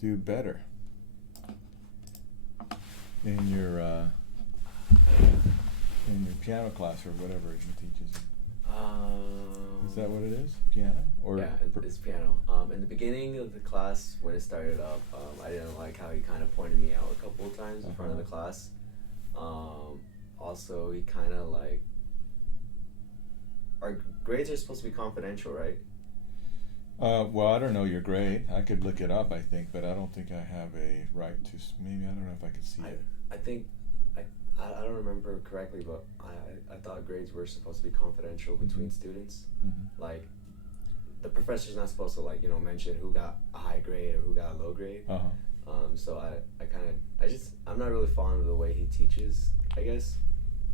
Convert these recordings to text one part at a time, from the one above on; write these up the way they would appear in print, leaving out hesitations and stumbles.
do better in your piano class or whatever he teaches you? Is that what it is? Piano? Or yeah, it's piano. In the beginning of the class, when it started up, I didn't like how he kind of pointed me out a couple of times in front of the class. Also, he kind of like, our grades are supposed to be confidential, right? well, I don't know your grade. I could look it up, I think, but I don't think I have a right to. Maybe I don't know if I could see it. I think I don't remember correctly, but I thought grades were supposed to be confidential between students. Like, the professor's not supposed to, like, mention who got a high grade or who got a low grade. So I'm not really fond of the way he teaches, I guess.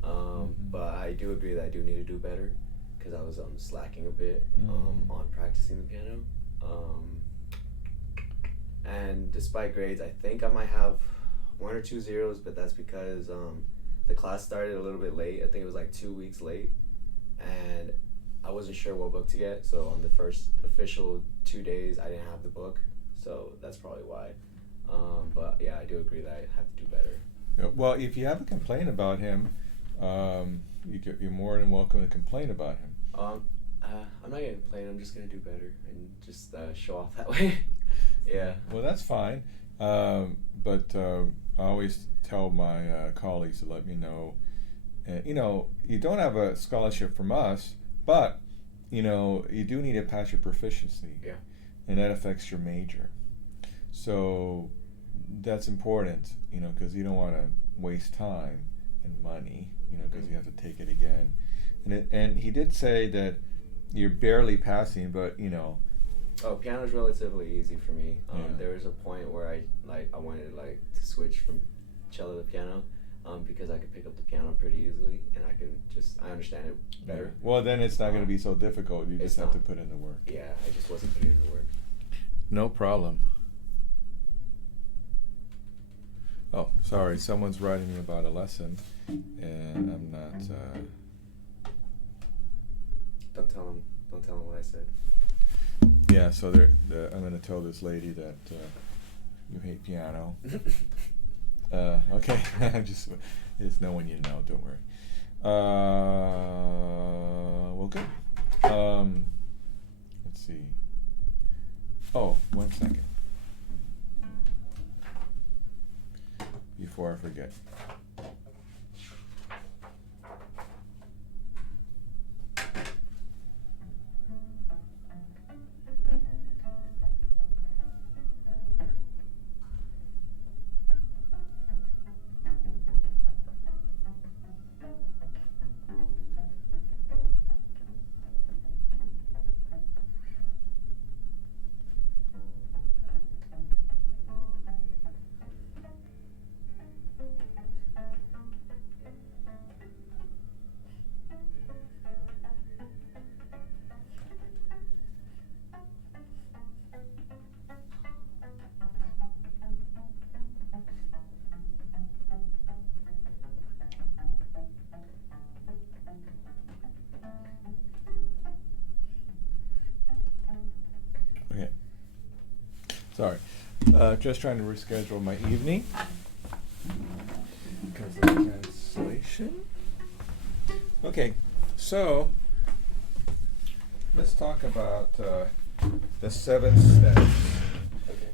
But I do agree that I do need to do better, because I was slacking a bit on practicing the piano. And despite grades, I think I might have 1 or 2 zeros, but that's because the class started a little bit late. I think it was like 2 weeks late, and I wasn't sure what book to get. So on the first official 2 days, I didn't have the book, so that's probably why. But yeah, I do agree that I have to do better. Well, if you have a complaint about him, you're more than welcome to complain about him. I'm not gonna complain. I'm just gonna do better and just show off that way. Yeah. Well, that's fine. But I always tell my colleagues to let me know. You don't have a scholarship from us, but you do need to pass your proficiency. Yeah. And that affects your major. So that's important, because you don't want to waste time and money, because you have to take it again. And he did say that you're barely passing, but Oh, piano's relatively easy for me. There was a point where I wanted to switch from cello to piano, because I could pick up the piano pretty easily, and I understand it better. Yeah. Well, then it's not going to be so difficult. You just have to put in the work. Yeah, I just wasn't putting in the work. No problem. Oh, sorry. Someone's writing me about a lesson, and I'm not. Don't tell them what I said. Yeah, so I'm going to tell this lady that you hate piano. Okay, it's no one you know. Don't worry. Well, good. Let's see. Oh, 1 second. Before I forget. Okay. Sorry. Just trying to reschedule my evening because of the cancellation. Okay, so let's talk about the 7 steps. Okay.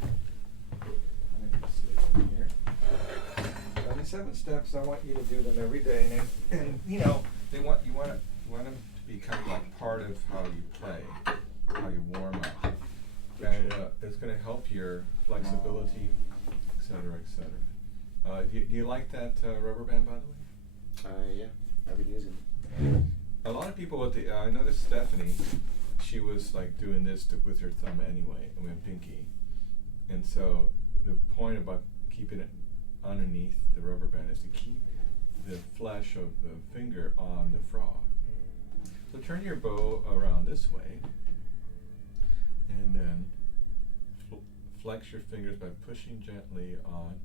Let me just leave them here. The 7 steps, I want you to do them every day, and you want them to be kind of like part of how you play, how you warm up. And it's going to help your flexibility, et cetera, et cetera. Do you like that rubber band, by the way? Yeah, I've been using it. A lot of people I noticed Stephanie, she was like doing this with her thumb anyway, with pinky. And so the point about keeping it underneath the rubber band is to keep the flesh of the finger on the frog. So turn your bow around this way, and then flex your fingers by pushing gently on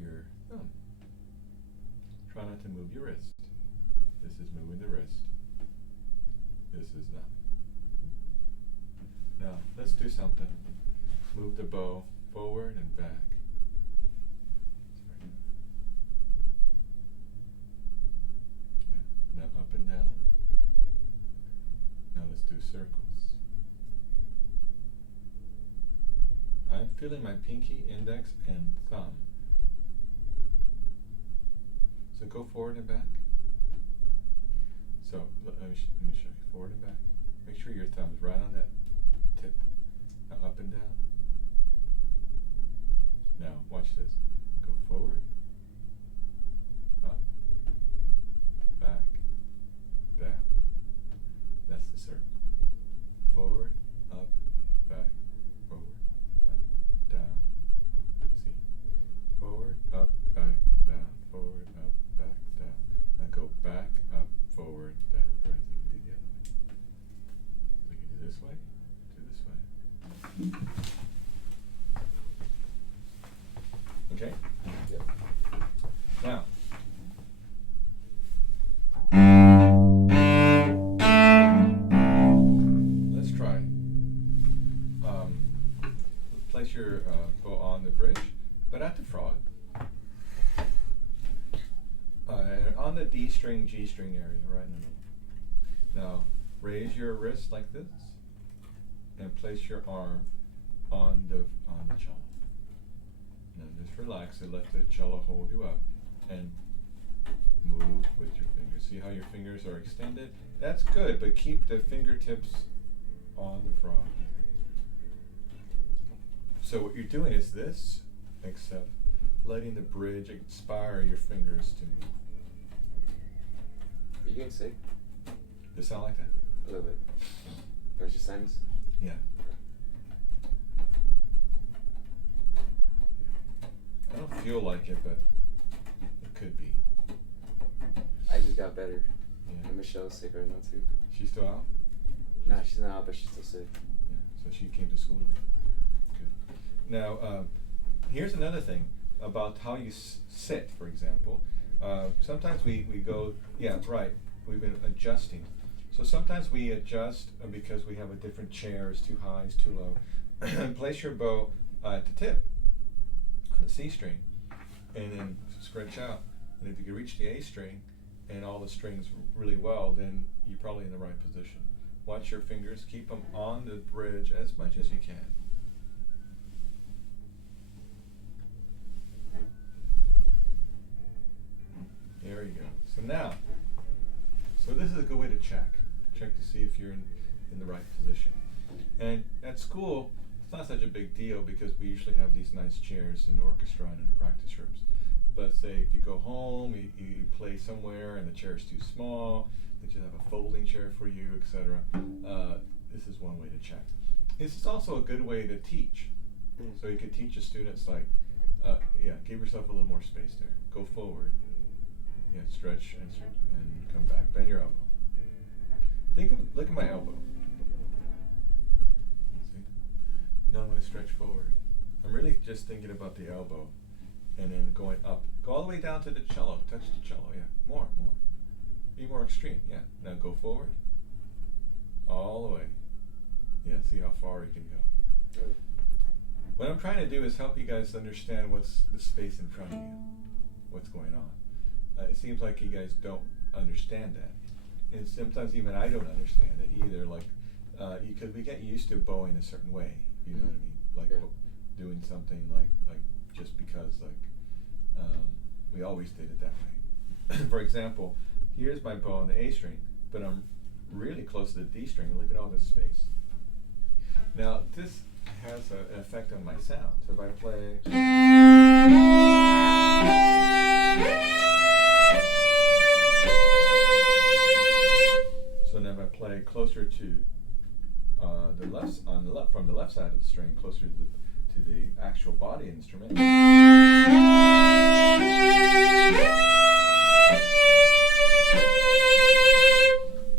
your thumb. Try not to move your wrist. This is moving the wrist. This is not. Now, let's do something. Move the bow forward and back. Sorry. Yeah. Now up and down. Now let's do circles. I'm feeling my pinky, index, and thumb. So go forward and back. So let me show you. Forward and back. Make sure your thumb is right on that tip. Now up and down. Now watch this. Go forward, up, back, down. That's the circle. Forward, up, back, forward, up, down. You see? Forward, up, back, down. Forward, up, back, down. Now go back, up, forward, down. Right, so you can do the other way. So you can do this way, do this way. Okay? Yep. Now, let's try. Place your bow on the bridge, but at the frog. On the D string, G string area, right in the middle. Now, raise your wrist like this, and place your arm on the cello. Now just relax and let the cello hold you up, and move with your fingers. See how your fingers are extended? That's good, but keep the fingertips on the frog. So what you're doing is this, except letting the bridge inspire your fingers to move. You getting sick? Does it sound like that? A little bit. Where's your sinus? Yeah. I don't feel like it, but it could be. I just got better. Yeah. And Michelle's sick right now too. She's still out? Nah, she's not out, but she's still sick. Yeah. So she came to school today? Good. Now, here's another thing about how you sit, for example. Sometimes we go, yeah, right, we've been adjusting. So sometimes we adjust because we have a different chair, is too high, is too low. Place your bow at the tip on the C string, and then stretch out. And if you can reach the A string and all the strings really well, then you're probably in the right position. Watch your fingers, keep them on the bridge as much as you can. There you go. So now, so this is a good way to check to see if you're in the right position. And at school, it's not such a big deal because we usually have these nice chairs in the orchestra and in the practice rooms. But say if you go home, you play somewhere and the chair is too small, they just have a folding chair for you, etc. This is one way to check. This is also a good way to teach. So you could teach your students like, give yourself a little more space there. Go forward. Yeah, stretch and come back. Bend your elbow. Look at my elbow. See? Now I'm going to stretch forward. I'm really just thinking about the elbow, and then going up. Go all the way down to the cello. Touch the cello. Yeah, more. Be more extreme. Yeah. Now go forward. All the way. Yeah. See how far you can go. What I'm trying to do is help you guys understand what's the space in front of you, what's going on. It seems like you guys don't understand that, and sometimes even I don't understand it either. Like, because we get used to bowing a certain way, you know what I mean? Like doing something like just because we always did it that way. For example, here's my bow on the A string, but I'm really close to the D string. Look at all this space. Now this has an effect on my sound. So if I play. So now if I play closer to from the left side of the string, closer to the actual body instrument.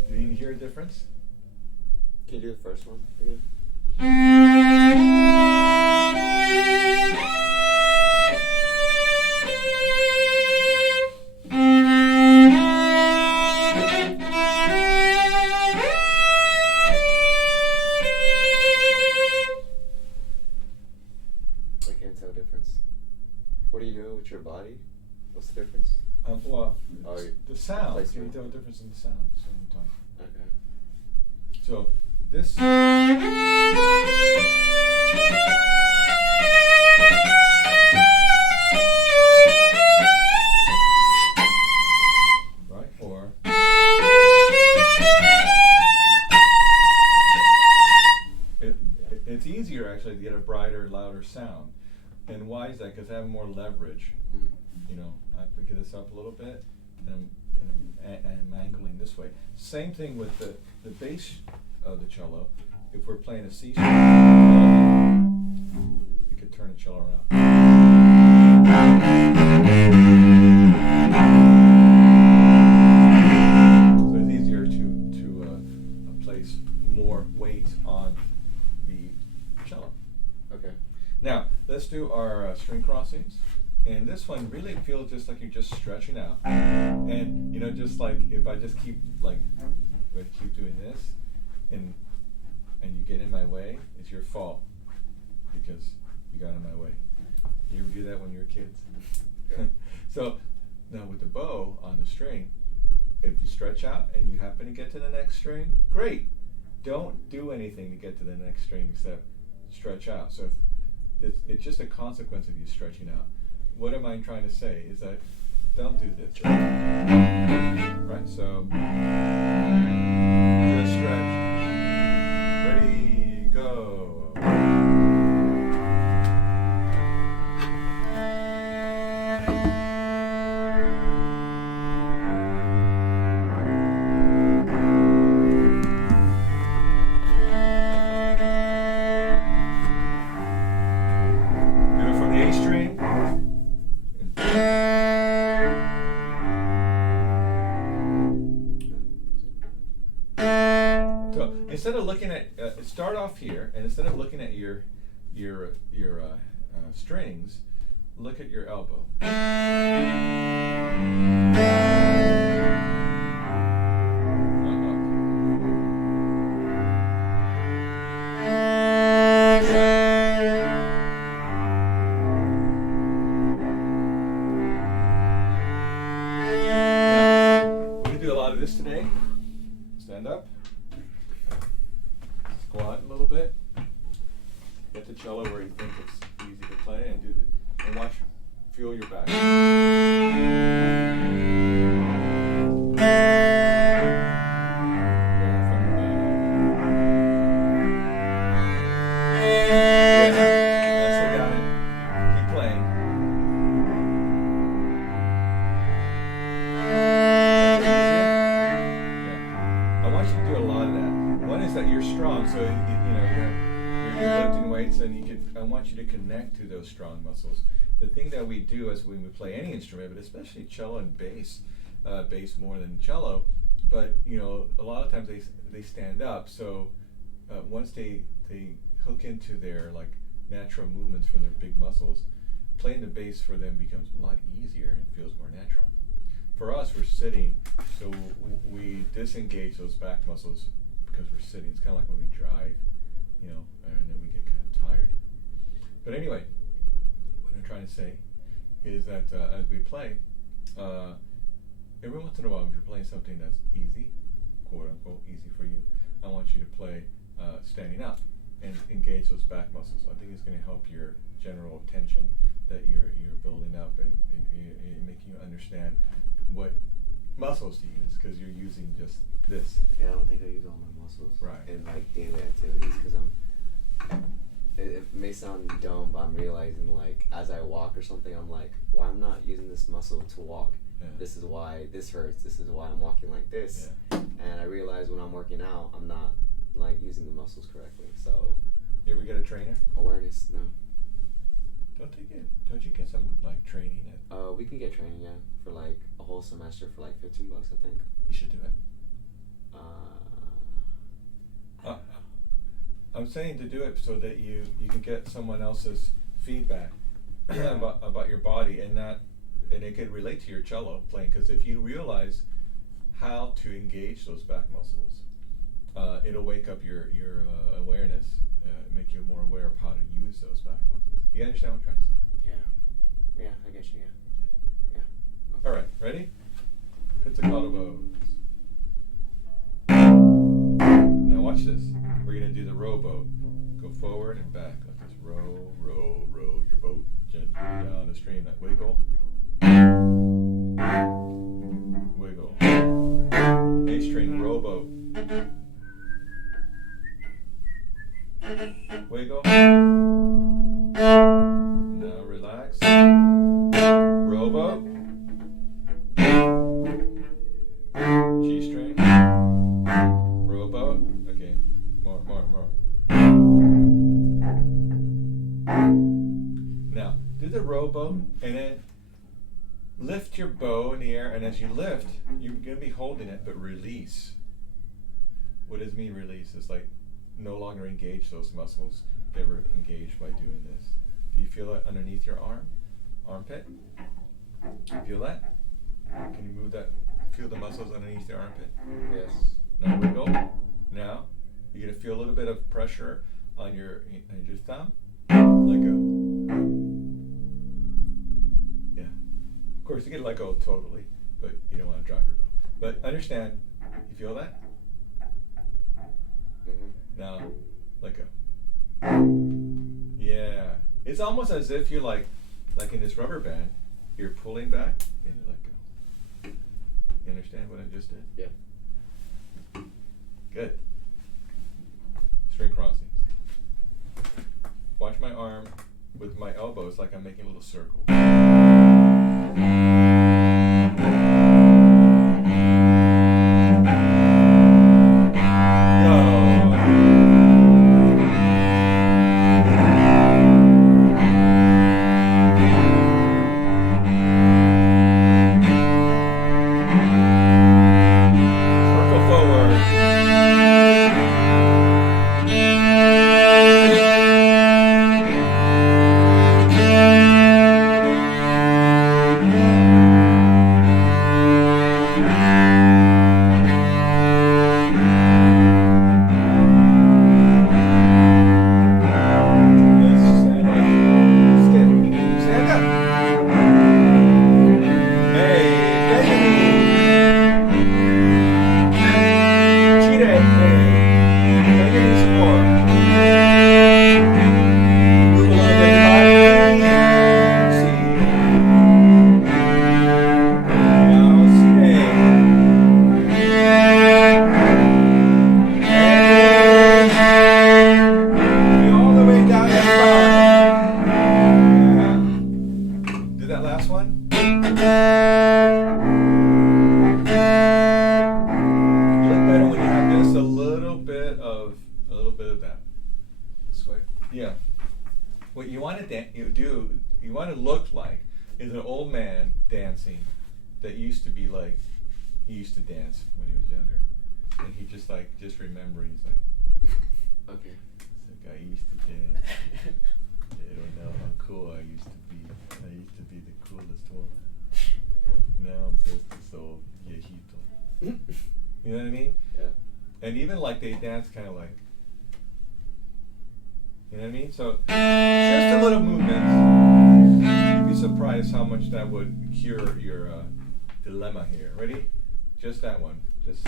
Do you hear a difference? Can you do the first one again? tell a difference? What do you do with your body? What's the difference? Well, Oh, the sound. Can you placement. tell a difference in the sound? Sometimes. Okay. So this. Right? Or. It's easier actually to get a brighter, louder sound. And why is that? Because I have more leverage. You know, I have to get this up a little bit, and I'm angling this way. Same thing with the bass of the cello. If we're playing a C sharp, we could turn the cello around. So it's easier to place more weight on the cello. Okay. Now, let's do our string crossings. And this one really feels just like you're just stretching out. And, you know, just like if I just keep doing this and you get in my way, it's your fault because you got in my way. You ever do that when you were kids? So, now with the bow on the string, if you stretch out and you happen to get to the next string, great. Don't do anything to get to the next string except stretch out. So if it's just a consequence of you stretching out. What am I trying to say is that don't do this. Right, so just stretch. Ready, go. Do it from the A string. So instead of looking at, start off here, and instead of looking at your strings, look at your elbow. We're going to do a lot of this today. Stand up. Squat a little bit. Get the cello where you think it's easy to play and do the, and watch, feel your back. So you're lifting weights, and I want you to connect to those strong muscles. The thing that we do is when we play any instrument, but especially cello and bass, bass more than cello, but you know a lot of times they stand up. So once they hook into their like natural movements from their big muscles, playing the bass for them becomes a lot easier and feels more natural. For us, we're sitting, so we disengage those back muscles because we're sitting. It's kind of like when we drive, you know, and then we get kind of tired. But anyway, what I'm trying to say is that as we play, every once in a while, if you're playing something that's easy, quote unquote easy for you, I want you to play standing up and engage those back muscles. I think it's going to help your general tension that you're building up and making you understand what muscles to use because you're using just this. Yeah, I don't think I use all my muscles in like daily activities because it may sound dumb, but I'm realizing like as I walk or something, I'm like, well, I'm not using this muscle to walk. Yeah. This is why this hurts. This is why I'm walking like this. Yeah. And I realize when I'm working out, I'm not like using the muscles correctly. So. You ever get a trainer? Awareness, no. Don't you get some like training at? We can get training, yeah, for like a whole semester for like $15, I think. You should do it. I'm saying to do it so that you can get someone else's feedback about your body and it can relate to your cello playing, because if you realize how to engage those back muscles, it'll wake up your awareness, make you more aware of how to use those back muscles. You understand what I'm trying to say? I get you. Yeah. All right, ready? Pizzicato bows. Now watch this. We're gonna do the rowboat. Go forward and back like this. Row, row, row your boat gently down the stream. That wiggle. Wiggle. A string rowboat. Wiggle. Now relax. Rowboat. G string. Rowboat. Okay. More. Now, do the rowboat and then lift your bow in the air, and as you lift, you're going to be holding it, but release. What does it mean release? It's like no longer engage those muscles that were engaged by doing this. Do you feel that underneath your armpit? You feel that? Can you move that? Feel the muscles underneath your armpit? Yes. Now wiggle. Now you're going to feel a little bit of pressure on your thumb. Let go. Yeah. Of course, you can let go totally, but you don't want to drop your bow. But understand, you feel that? Mm-hmm. Now, let go. Yeah. It's almost as if you're like in this rubber band, you're pulling back and you let go. You understand what I just did? Yeah. Good. String crossings. Watch my arm with my elbows like I'm making a little circle. You want to look like is an old man dancing that used to be like, he used to dance when he was younger. And he just remembering, he's like, okay. It's like I used to dance. They don't know how cool I used to be. I used to be the coolest one. Now I'm just this old viejito. You know what I mean? Yeah. And even like they dance kind of like, you know what I mean? So just a little movement. You'd be surprised how much that would cure your dilemma here. Ready? Just that one. Just.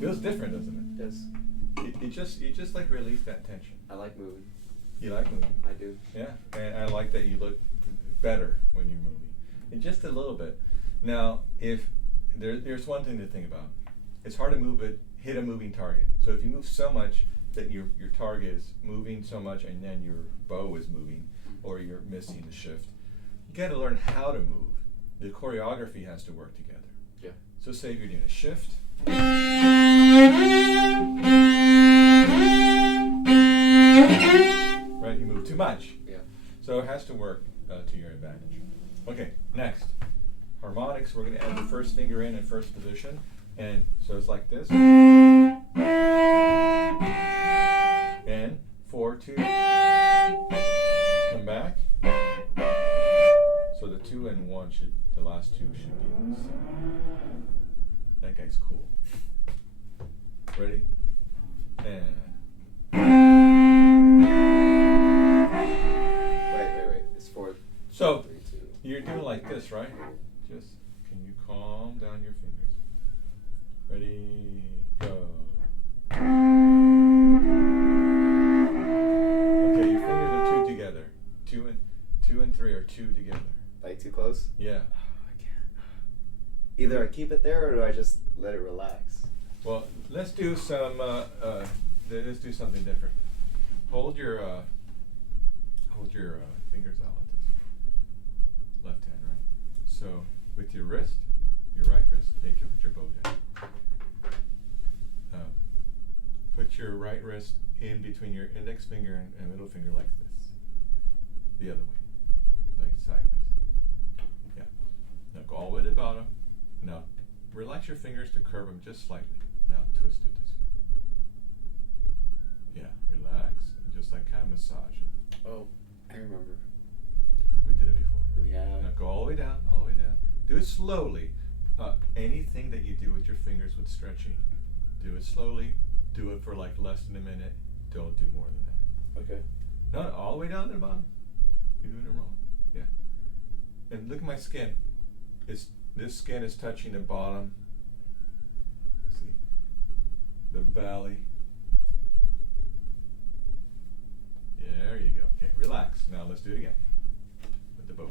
Feels different, doesn't it? Yes. You just like release that tension. I like moving. You like moving? I do. Yeah, and I like that you look better when you're moving. And just a little bit. Now, if there's one thing to think about. It's hard to hit a moving target. So if you move so much that your target is moving so much and then your bow is moving, or you're missing the shift, you got to learn how to move. The choreography has to work together. Yeah. So say if you're doing a shift. Right, you move too much. Yeah. So it has to work to your advantage. Okay, next. Harmonics, we're going to add the first finger in first position. And so it's like this. And 4, 2. So the 2 and 1 should, the last 2 should be the same. That guy's cool. Ready? And. Wait. It's 4. So 3, 2. you're doing like this, right? Just, can you calm down your fingers? Ready, go. Okay, your fingers are 2 together. 2 and 3 are 2 together. Like too close? Yeah. I can't. Either I keep it there or do I just let it relax? Well, let's do some. Let's do something different. Hold your fingers out like this. Left hand, right? So with your wrist, your right wrist, take it, put your bow down. Put your right wrist in between your index finger and middle finger like this. The other way, like sideways. Yeah. Now go all the way to the bottom. Now relax your fingers to curve them just slightly. Now twist it this way. Yeah, relax. And just like kind of massage it. Oh, I remember. We did it before. Yeah. Now go all the way down, all the way down. Do it slowly. Anything that you do with your fingers with stretching, do it slowly. Do it for like less than a minute. Don't do more than that. Okay. No, all the way down to the bottom. You're doing it wrong. Yeah. And look at my skin. This skin is touching the bottom. See, the valley. Yeah, there you go. Okay, relax. Now let's do it again with the bow.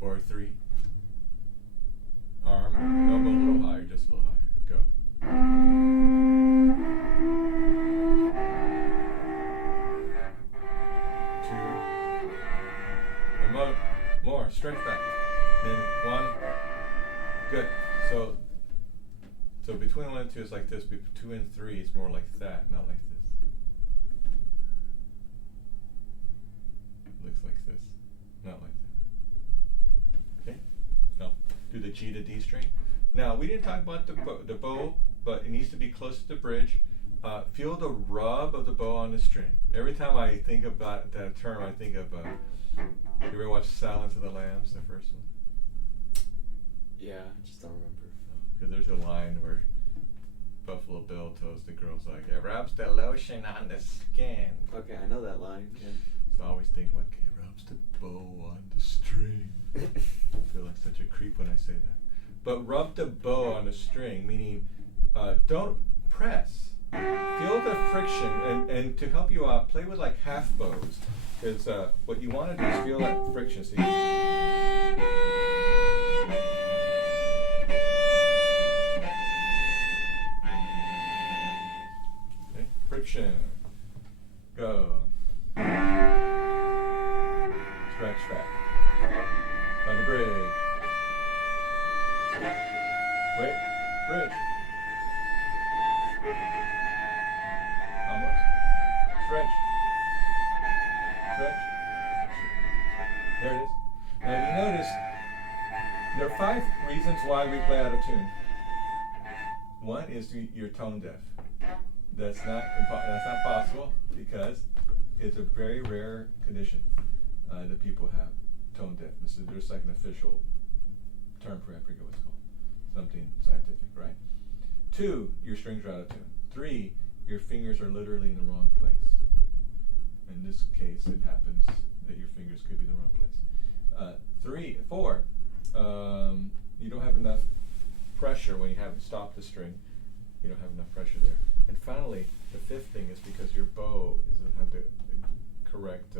Four, 3. Arm, elbow a little higher, just a little higher. Go. 2. And more. Stretch back. Then 1. Good. So between 1 and 2 is like this. 2 and 3 is more like that, not like this. Looks like this, not like that. Okay. Now do the G to D string. Now we didn't talk about the bow, but it needs to be close to the bridge. Feel the rub of the bow on the string. Every time I think about that term, I think of. You ever watch Silence of the Lambs, the first one? Yeah, I just don't remember. Because there's a line where Buffalo Bill tells the girls like, "It rubs the lotion on the skin." Okay, I know that line. Yeah. So I always think like, "It rubs the bow on the string." I feel like such a creep when I say that. But rub the bow on the string, meaning don't press. Feel the friction, and to help you out, play with like half bows, because what you want to do is feel that friction. See? Okay, friction. Go. Stretch back. On the bridge. Wait, bridge. Almost. Stretch. Stretch. There it is. Now you notice there are 5 reasons why we play out of tune. One is you're tone deaf. That's not possible because it's a very rare condition that people have, tone deafness. There's like an official term for it, I forget what it's called. Something scientific, right? 2, your strings are out of tune. 3, your fingers are literally in the wrong place. In this case, it happens that your fingers could be in the wrong place. 4, you don't have enough pressure when you haven't stopped the string. You don't have enough pressure there. And finally, the 5th thing is because your bow doesn't have the correct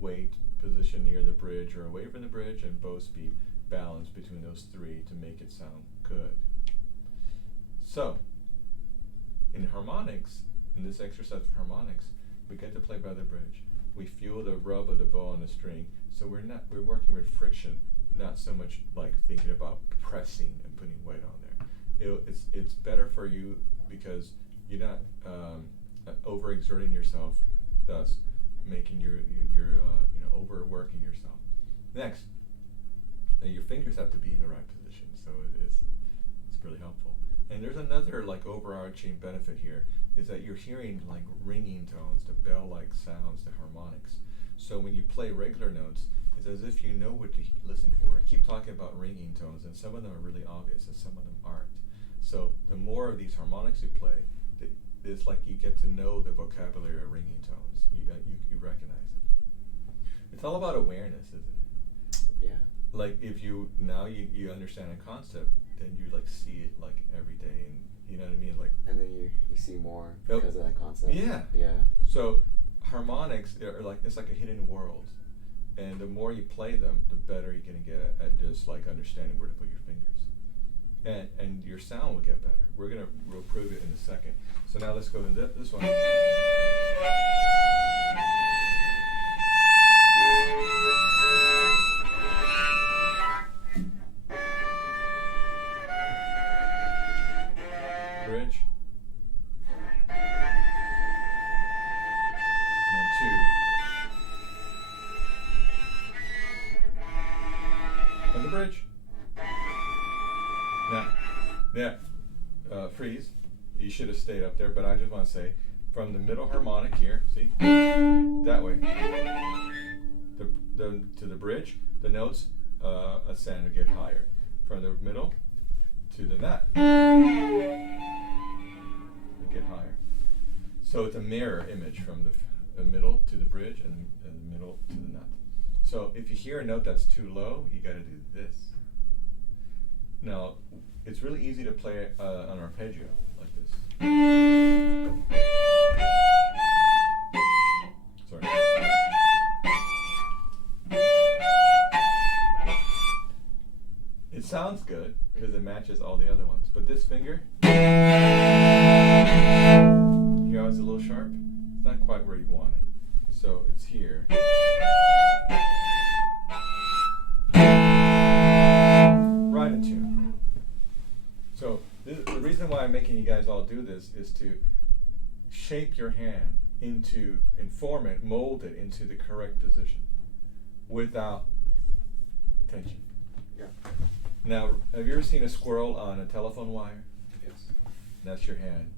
weight position near the bridge or away from the bridge, and bow speed balance between those 3 to make it sound good. So, in harmonics, in this exercise of harmonics, we get to play by the bridge. We feel the rub of the bow on the string, so we're working with friction, not so much like thinking about pressing and putting weight on there. It's better for you because you're not overexerting yourself, thus making you're overworking yourself. Next, your fingers have to be in the right position, so it's really helpful. And there's another like overarching benefit here, is that you're hearing like ringing tones, the bell-like sounds, the harmonics. So when you play regular notes, it's as if you know what to listen for. I keep talking about ringing tones, and some of them are really obvious, and some of them aren't. So the more of these harmonics you play, it's like you get to know the vocabulary of ringing tones. You recognize it. It's all about awareness, isn't it? Yeah. Like if you understand a concept, then you like see it like every day, and you know what I mean, like. And then you see more because of that concept. Yeah. Yeah. So harmonics are like, it's like a hidden world, and the more you play them, the better you're gonna get at just like understanding where to put your fingers, and your sound will get better. We'll prove it in a second. So now let's go to this one. Bridge. And 2. On the bridge. Now, yeah, freeze. You should have stayed up there, but I just want to say, from the middle harmonic here, see, that way, to the bridge, the notes ascend or get higher. From the middle to the nut, they get higher. So it's a mirror image from the middle to the bridge, and the middle to the nut. So if you hear a note that's too low, you got to do this. Now, it's really easy to play an arpeggio like this. Sorry. It sounds good because it matches all the other ones, but this finger, you know, it's a little sharp. It's not quite where you want it. So it's here. Right in tune. So the reason why I'm making you guys all do this is to shape your hand into, and form it, mold it into the correct position without tension. Yeah. Now, have you ever seen a squirrel on a telephone wire? Yes. That's your hand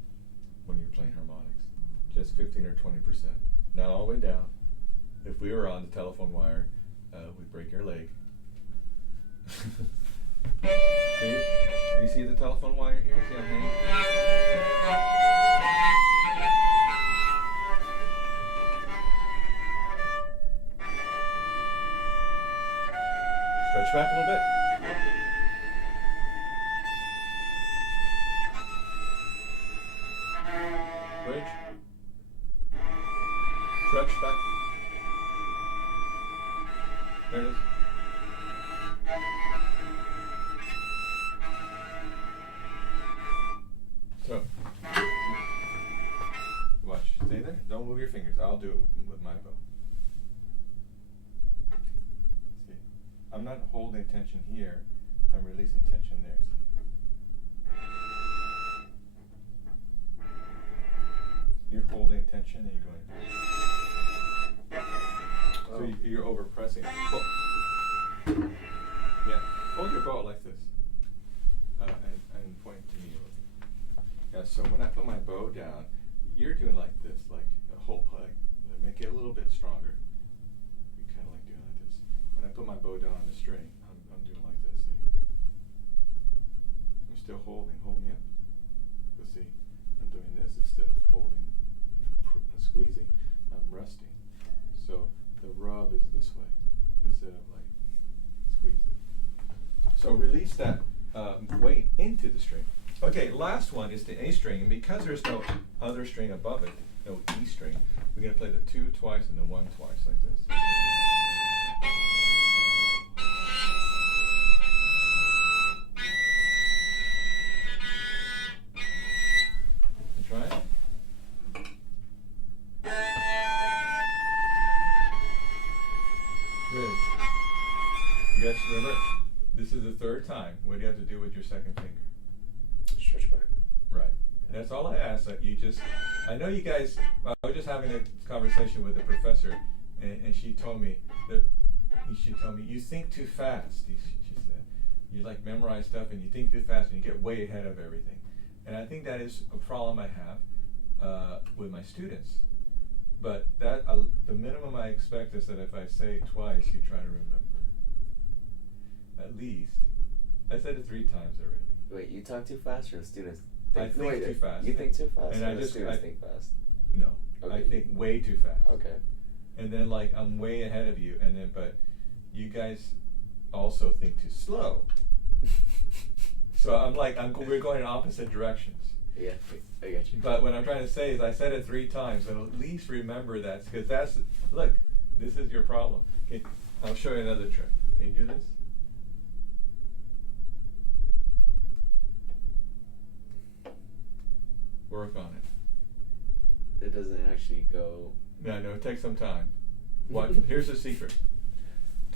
when you're playing harmonics. Just 15 or 20%. Not all the way down. If we were on the telephone wire, we'd break your leg. See? Do you see the telephone wire here? See I'm hanging? Stretch back a little bit. Bridge. Stretch back. There it is. So, watch. Stay there. Don't move your fingers. I'll do it with my bow. See? I'm not holding tension here. I'm releasing tension there. See? You're holding tension and you're going. So you're over pressing. Yeah. Hold your bow like this. And point to me. Yeah, so when I put my bow down, you're doing like this, like a whole, like, make it a little bit stronger. You're kind of like doing like this. When I put my bow down on the string, I'm doing like this, see? I'm still holding, hold me up. But see, I'm doing this instead of holding, squeezing, I'm resting. So the rub is this way, instead of like squeezing. So release that weight into the string. Okay, last one is the A string, and because there's no other string above it, no E string, we're going to play the 2 twice and the 1 twice, like this. Try it. Good. Yes, remember, this is the 3rd time. What do you have to do with your 2nd finger? Stretch back. Right. And that's all I ask, that you just, I know you guys, I was just having a conversation with a professor, and she told me, you think too fast, she said. You like memorize stuff and you think too fast and you get way ahead of everything. And I think that is a problem I have with my students. But that the minimum I expect is that if I say it twice, you try to remember. At least. I said it 3 times already. Wait, you talk too fast, or the students? I think too fast. You think too fast, and or the students think fast? No, Okay. I think way too fast. Okay. And then like I'm way ahead of you, and then but you guys also think too slow. So I'm like we're going in opposite directions. Yeah, I get you. But what I'm trying to say is I said it 3 times, and at least remember that, because that's, look, this is your problem. Okay, I'll show you another trick. Can you do this? Work on it. It doesn't actually go. No, it takes some time. What? Here's the secret.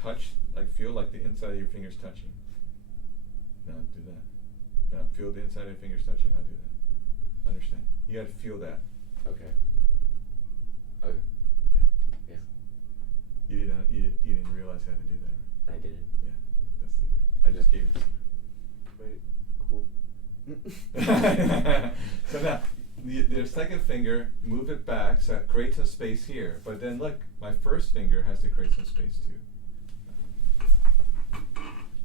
Touch, like feel like the inside of your fingers touching. No, do that. No, feel the inside of your fingers touching. Now do that. Understand? You gotta feel that. Okay. Okay. Yeah. Yeah. You didn't realize how to do that, right? I didn't. Yeah, that's the secret. I just gave you the secret. Wait. Cool. So now, the second finger, move it back, so create some space here. But then look, my first finger has to create some space too.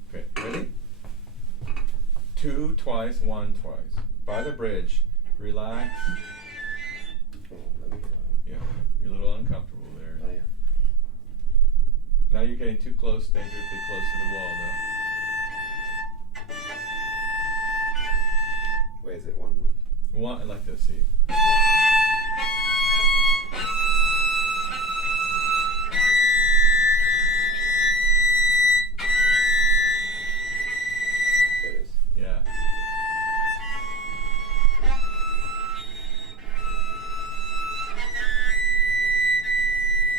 Okay, ready? 2 twice, 1 twice. By the bridge, relax. Oh, let me. Yeah, you're a little uncomfortable there. Oh yeah. Now you're getting too close, dangerously close to the wall though. Wait, is it 1 1? One, like this, see. There it is. Yeah.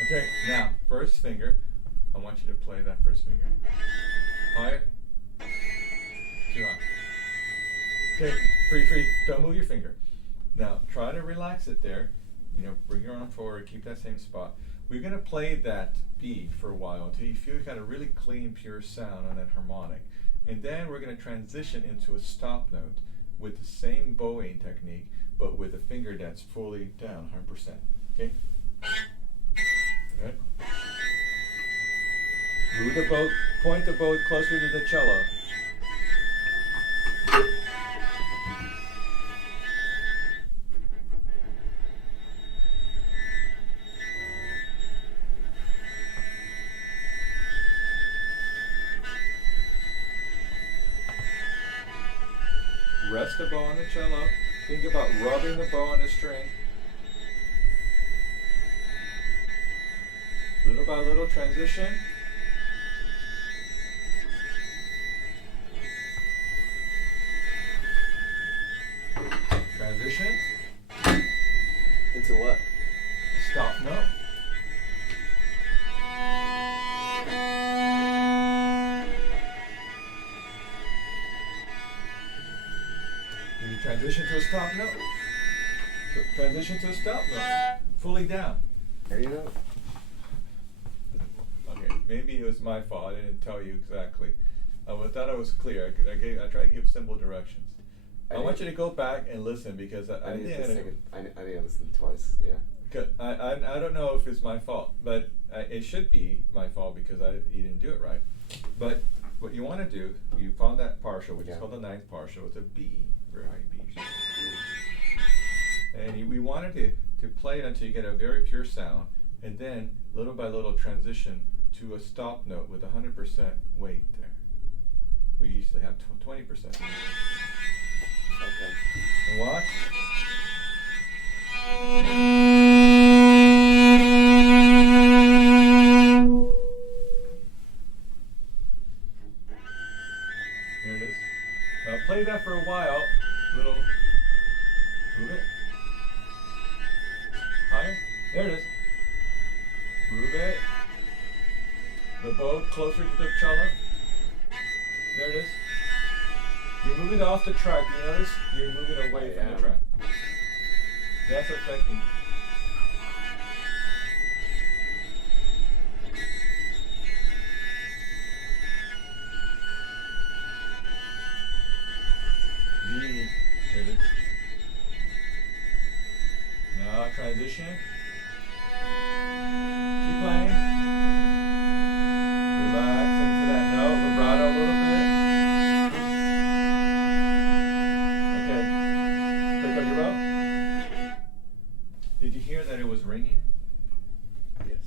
Okay, now, first finger. I want you to play that first finger. Higher. Too high. Okay, free. Don't move your finger. Now, try to relax it there. You know, bring your arm forward, keep that same spot. We're going to play that B for a while until you feel you got a really clean, pure sound on that harmonic. And then we're going to transition into a stop note with the same bowing technique, but with a finger that's fully down, 100%. Okay? Good. Move the bow, point the bow closer to the cello. Rest the bow on the cello. Think about rubbing the bow on the string. Little by little transition. Transition. Into what? Stop note. Maybe transition to a stop note. Transition to a stop note. Fully down. There you go. Okay, maybe it was my fault. I didn't tell you exactly. I thought I was clear. I tried to give simple directions. I want you to go back and listen, because I need think I need to listen twice. Yeah. I don't know if it's my fault, but it should be my fault because you didn't do it right. But what you want to do, you found that partial, which is called the ninth partial. It's a B, very high B. And we wanted to play it until you get a very pure sound, and then little by little transition to a stop note with 100% weight there. We usually have 20%. Okay. And watch. There it is. Now play that for a while. Little. Move it. Higher. There it is. Move it. The bow closer to the cello. There it is. You're moving off the track. You notice you're moving away from the track. That's affecting. There it is. transition. Keep playing. Relax into that note, vibrato a little bit. Okay. Pick up your bow. Did you hear that it was ringing? Yes.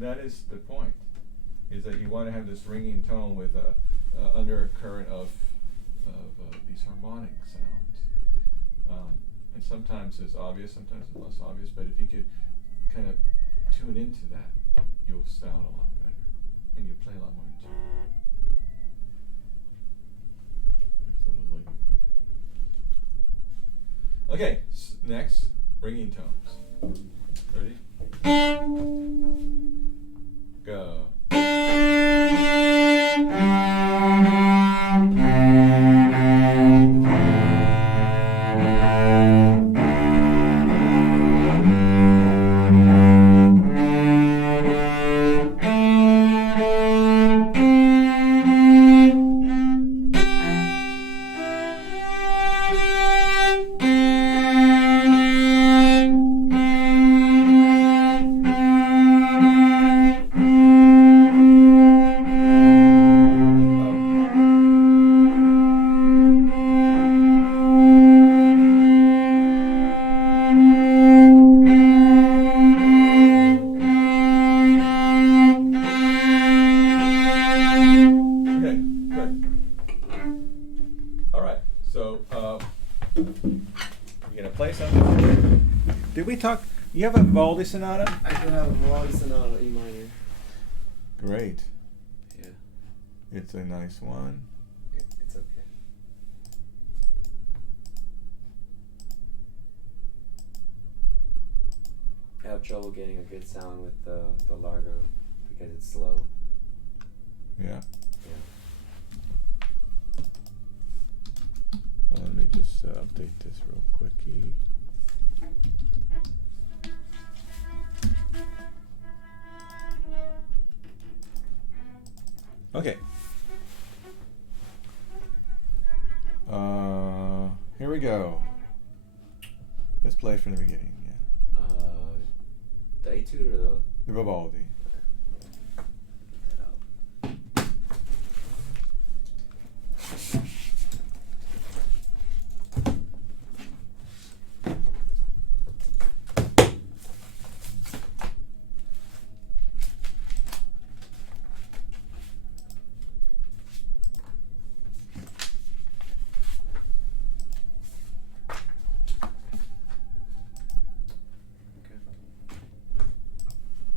That is the point. Is that you want to have this ringing tone with a undercurrent of these harmonic sounds. And sometimes it's obvious, sometimes it's less obvious. But if you could kind of tune into that, you'll sound a lot better, and you play a lot more in tune. Someone's looking for you. Okay, next, ringing tones. Ready? Go. Did we talk? You have a Vivaldi sonata? I do have a Vivaldi sonata, E minor. Great. Yeah. It's a nice one. It's okay. I have trouble getting a good sound with the largo because it's slow. Yeah. Yeah. Well, let me just update this real quickie. Okay. Here we go. Let's play from the beginning. Yeah. The etude or the Vivaldi.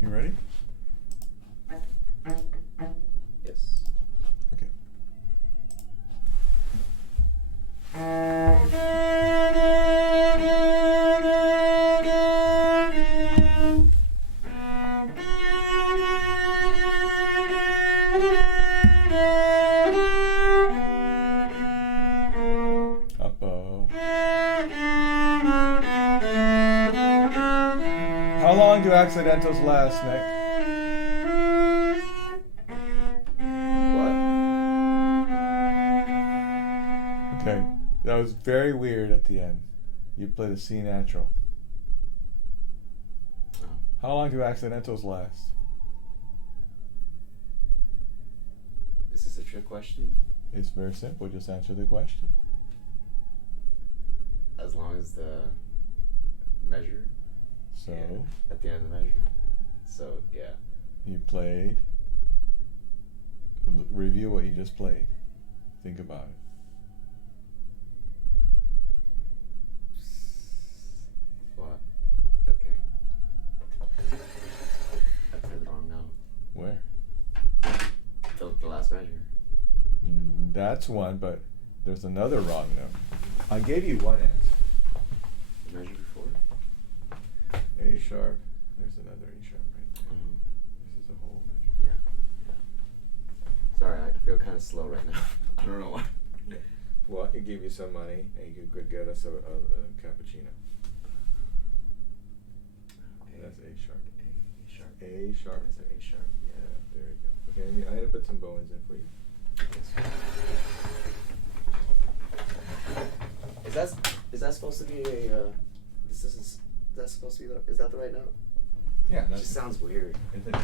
You ready? Yes. Okay. Up-bow. How long do accidentals last, Nick? What? Okay, that was very weird at the end. You played a C natural. Oh. How long do accidentals last? This is a trick question? It's very simple. Just answer the question. As long as the measure. So, Yeah, at the end of the measure. So, yeah. you played. Review what you just played. Think about it. What? Okay. I played the wrong note. Where? The last measure. That's one, but there's another wrong note. I gave you one answer. The measure before? A sharp. There's another A sharp right there. Mm-hmm. This is a whole measure. Yeah. Sorry, I feel kind of slow right now. I don't know why. Yeah. Well, I could give you some money, and you could get us a cappuccino. That's A sharp. A sharp. A sharp. That's an A sharp. Yeah, there you go. Okay, I'm gonna put some bowens in for you. Is that supposed to be a? This is that supposed to be is that the right note? Yeah, It that's just sounds weird. it's an E.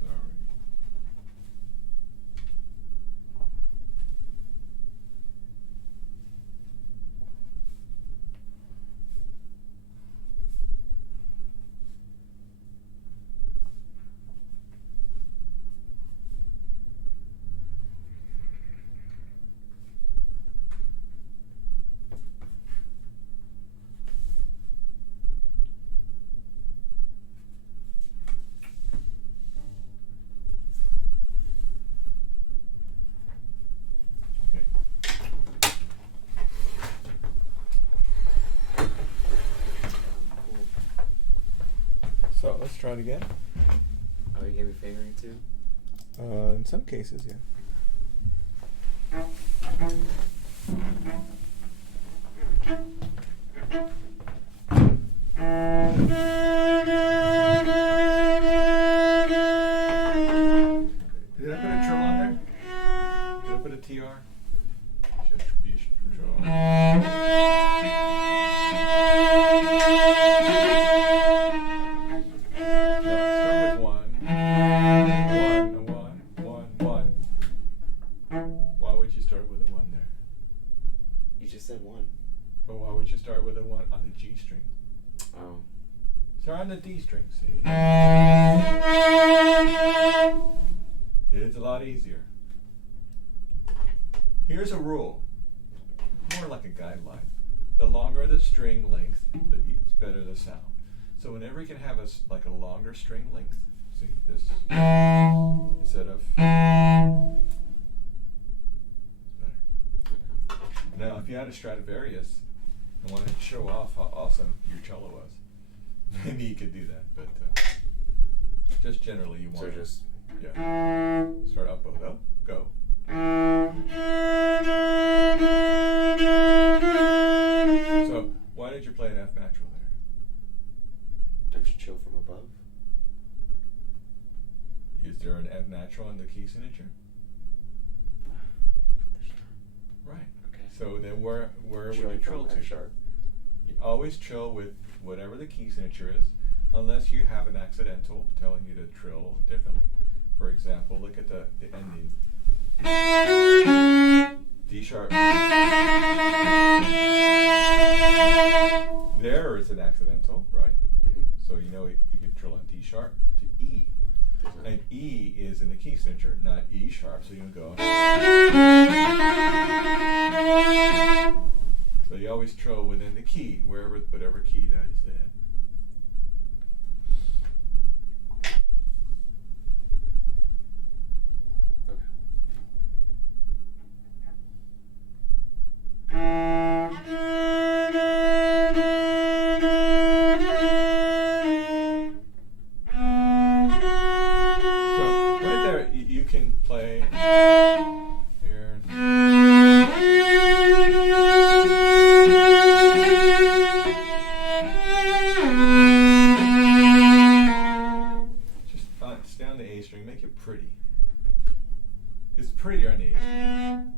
Sorry. Okay. Cool. So let's try it again. Oh, you gave me fingering too? In some cases, yeah. Did I put a trill on there? Did I put a TR? You should trill. No, start with one. One. Why would you start with a one there? You just said one. But why would you start with a one on the G string? Oh. Start on the D string, see? It's a lot easier. Here's a rule, more like a guideline. The longer the string length, the better the sound. So whenever you can have like a longer string length, see this, instead of, it's better. Now if you had a Stradivarius and wanted to show off how awesome your cello was, maybe you could do that, but just generally you want So just start up, both up, go. So why did you play an F natural there? don't you chill from above? Is there an F natural in the key signature? There's not. Right. Okay. So then where would you Trilling trill from to? F sharp. You always trill with whatever the key signature is, unless you have an accidental telling you to trill differently. For example, look at the ending. D sharp. There is an accidental, right? Mm-hmm. So you know you can trill on D sharp to E. There's not. And E is in the key signature, not E sharp, so you can go. So you always trill within the key, whatever key that is in. Okay. So right there, you can play here. Just stay on the A string, make it pretty. It's prettier on the A string.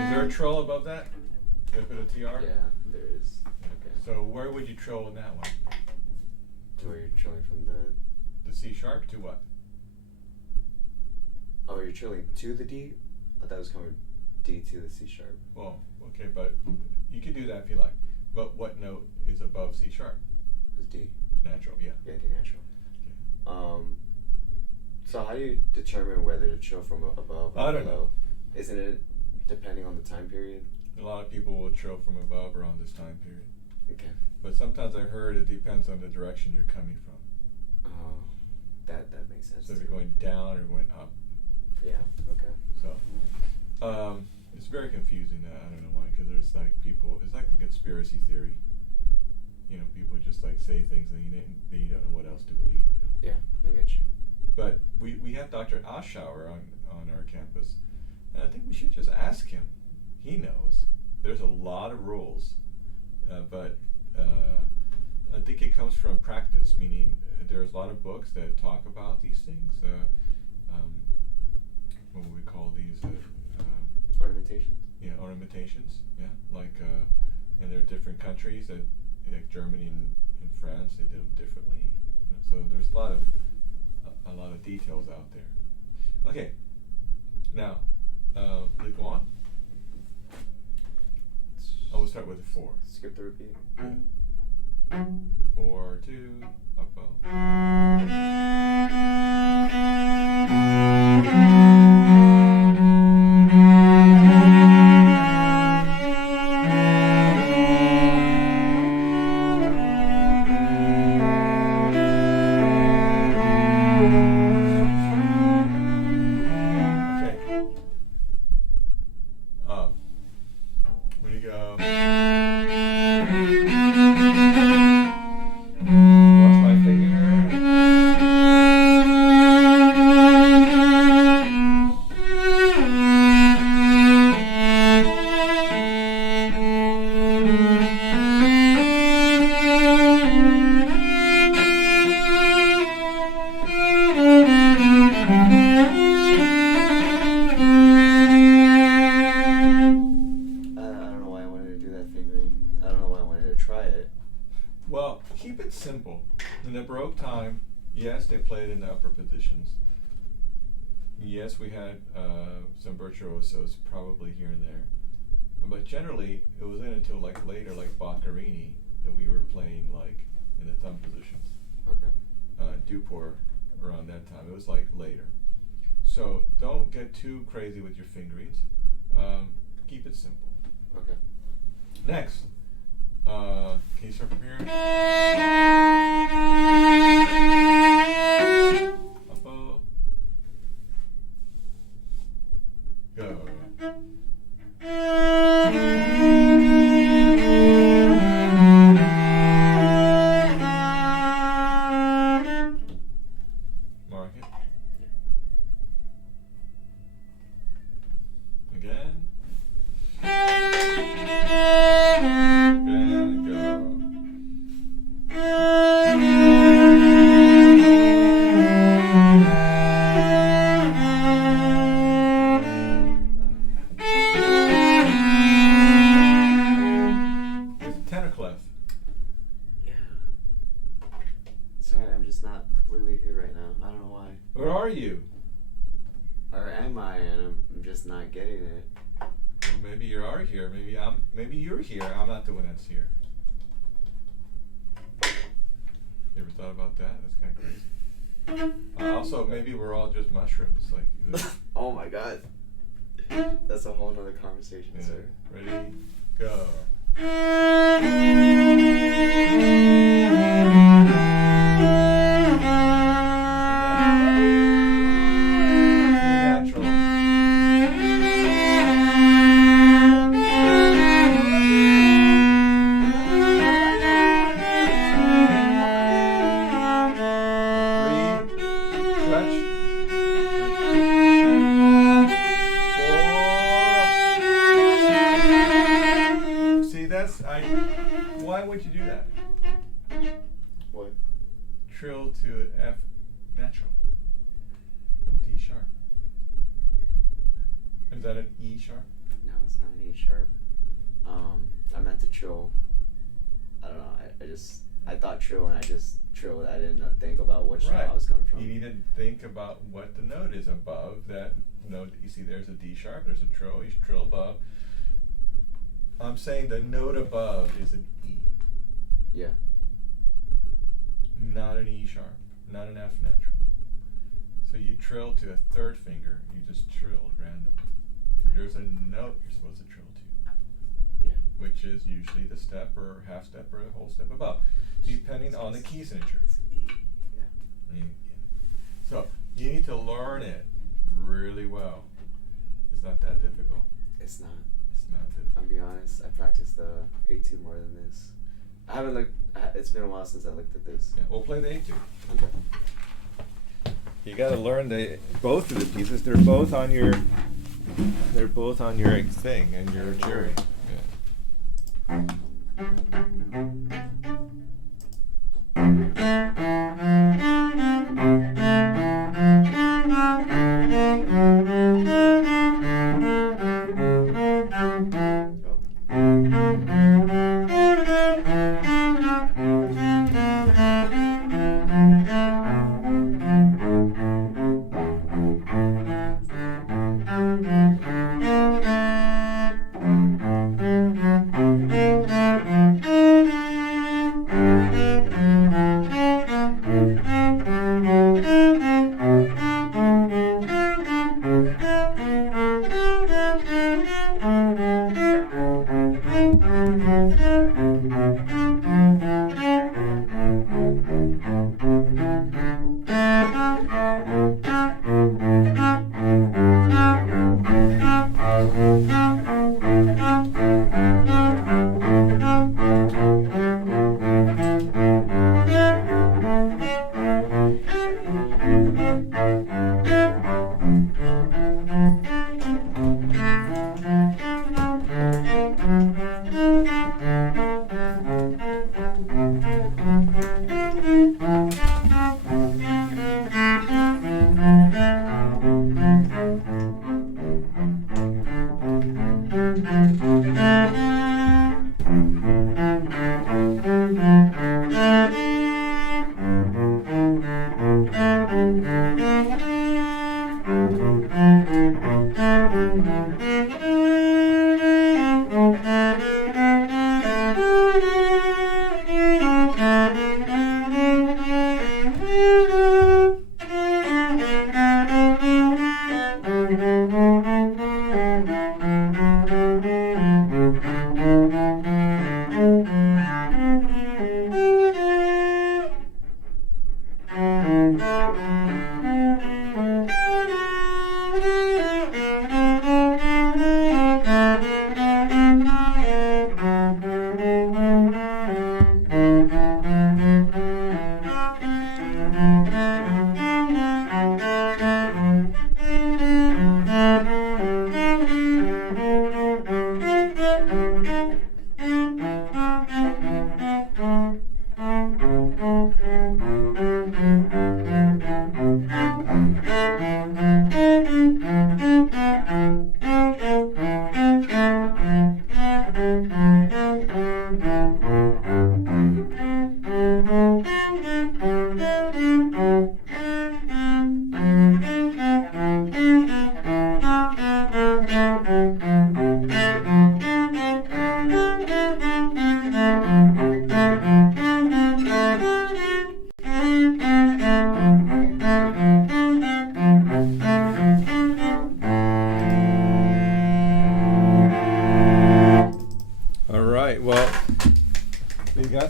Is there a trill above that? Did I put a TR? Yeah, there is. Okay. So where would you trill in that one? To where you're trilling from the... The C sharp to what? Oh, you're trilling to the D? I thought it was coming D to the C sharp. Well, okay, but you can do that if you like. But what note is above C sharp? It's D. Natural, yeah. Yeah, D natural. Okay. So how do you determine whether to trill from above or I don't below? know. Isn't it depending on the time period? A lot of people will trill from above around this time period. Okay. But sometimes I heard it depends on the direction you're coming from. Oh, that makes sense. So if you're going down or going up. Yeah, okay. So, it's very confusing. I don't know why, because there's like people, it's like a conspiracy theory. You know, people just like say things and they don't know what else to believe, you know. Yeah, I get you. But we have Dr. Oshauer on our campus, and I think we should just ask him. He knows. There's a lot of rules, but I think it comes from practice, meaning there's a lot of books that talk about these things. What would we call these? Ornamentations? Yeah, ornamentations. Yeah, like, and there are different countries that, like Germany and France, they do them differently. You know, so there's a lot of details out there. Okay, now, let's go on. Oh, we'll start with a 4. Skip the repeat. Yeah. 4, 2, up, bow. When you go, watch my finger. Well, keep it simple. In the Baroque time, yes, they played in the upper positions. Yes, we had some virtuosos probably here and there. But generally, it wasn't until like later, like Boccherini, that we were playing like in the thumb positions. Okay. Duport around that time. It was like later. So don't get too crazy with your fingerings. Keep it simple. Okay. Next. Can you start from here? Up, go. Mark it. Again. And go. It's a tenor clef. Yeah. Sorry, I'm just not completely here right now. I don't know why. Where are you? Or am I? And I'm just not getting it. Well, maybe you are here. Maybe you're here. I'm not the one that's here. You ever thought about that? That's kind of crazy. Also, maybe we're all just mushrooms. Like. Oh my god. That's a whole nother conversation, Yeah. sir. Ready? Go. Why would you do that? What? Trill to F natural from D sharp. Is that an E sharp? No, it's not an E sharp. I meant to trill don't know. I thought trill and I just trilled. I didn't think about what note Right. I was coming from. You need to think about what the note is above that note that you see. There's a D sharp, there's a trill, you should trill above. I'm saying the note above is an E. Yeah. Not an E sharp, not an F natural. So you trill to a third finger, you just trilled randomly. There's a note you're supposed to trill to, Yeah. which is usually the step or half step or a whole step above, depending on the key signature. It's E. Yeah. Yeah. So you need to learn it really well. It's not that difficult. It's not. It's not difficult. I'll be honest. I practiced the A2 more than this. I haven't looked. It's been a while since I looked at this. Yeah, we'll play the A2. Okay. You got to learn both of the pieces. They're both on your thing and your jury.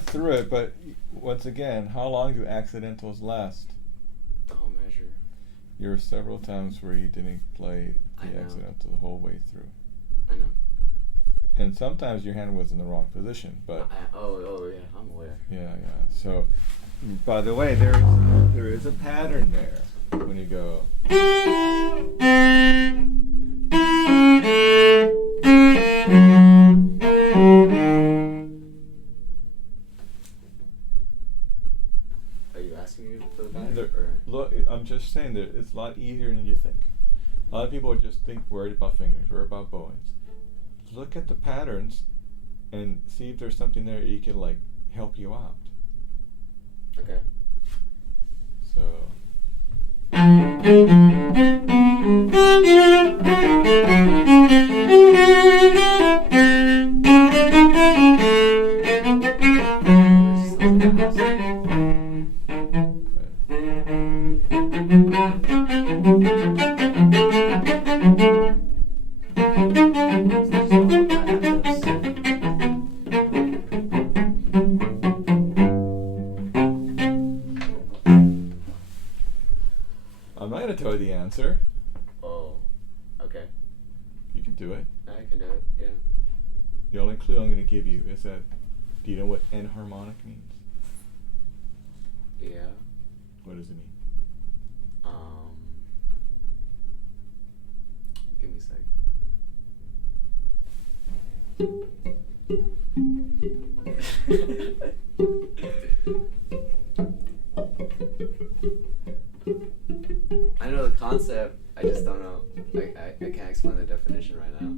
Through it, but once again, how long do accidentals last? The whole measure. There were several times where you didn't play the accidental the whole way through. I know. And sometimes your hand was in the wrong position, but oh yeah, I'm aware. Yeah. So, by the way, there is a pattern there when you go. Look, I'm just saying that it's a lot easier than you think. A lot of people just worried about fingers, worried about bowings. Look at the patterns and see if there's something there you can help you out. Okay. So. I'm not going to tell you the answer. Oh, okay. You can do it. I can do it, yeah. The only clue I'm going to give you is that, do you know what enharmonic means? Yeah. What does it mean? Give me a sec. I know the concept, I just don't know. I can't explain the definition right now.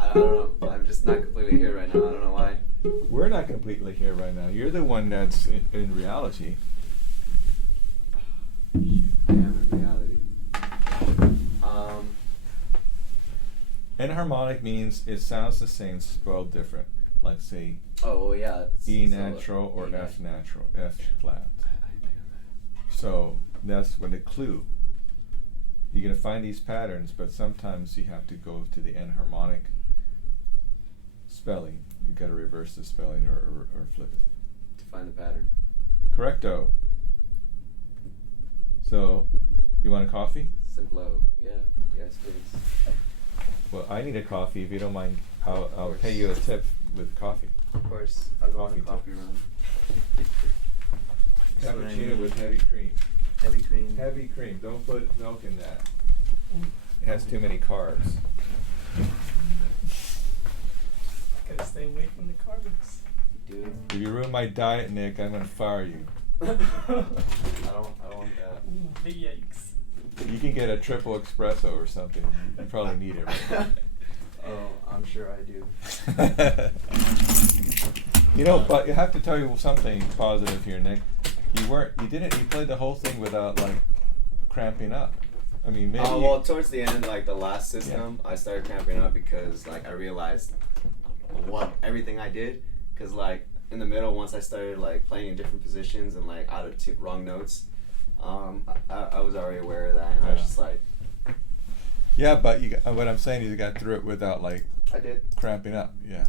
I don't know. I'm just not completely here right now. I don't know why. We're not completely here right now. You're the one that's in reality. I am in reality. Enharmonic means it sounds the same, spelled different. Like say Oh, well, yeah. E natural or E F natural, F flat. I know that. So that's what a clue. You're going to find these patterns, but sometimes you have to go to the enharmonic spelling. You've got to reverse the spelling or flip it. To find the pattern. Correcto. So, you want a coffee? Simplo. Yeah. Yes, please. Well, I need a coffee. If you don't mind, I'll course. pay you a tip with coffee. Of course. I'll go on Coffee a coffee run. Cappuccino with heavy cream. Heavy cream. Heavy cream. Don't put milk in that. It has too many carbs. Gotta stay away from the carbs. Dude. If you ruin my diet, Nick, I'm gonna fire you. I don't want that. Ooh, big yikes. You can get a triple espresso or something. You probably need it right now. Oh, I'm sure I do. You know, but you have to tell you something positive here, Nick. You played the whole thing without like cramping up. I mean, maybe. Well, towards the end, like the last system, I started cramping up because like I realized everything I did. Cause like in the middle, once I started like playing in different positions and like out of wrong notes, I was already aware of that, and I was just like. Yeah, but what I'm saying is you got through it without like I did. cramping up. Yeah.